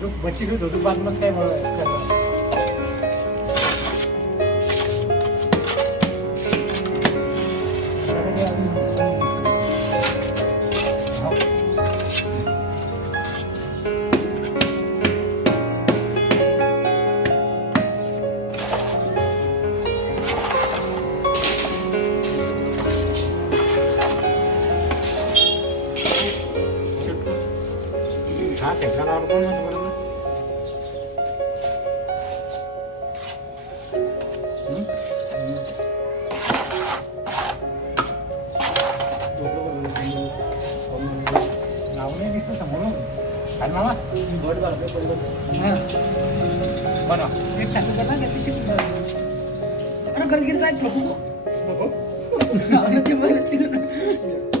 तू बच्ची घेऊ तू बांधूनच काय हा शेकडा लावून कोण म्हणतो बरोबर नाव नाही दिसतं समोरून आणि मामा गोड बरं एक टाकू का ना अरे गलगीर जायत नको नको ते मला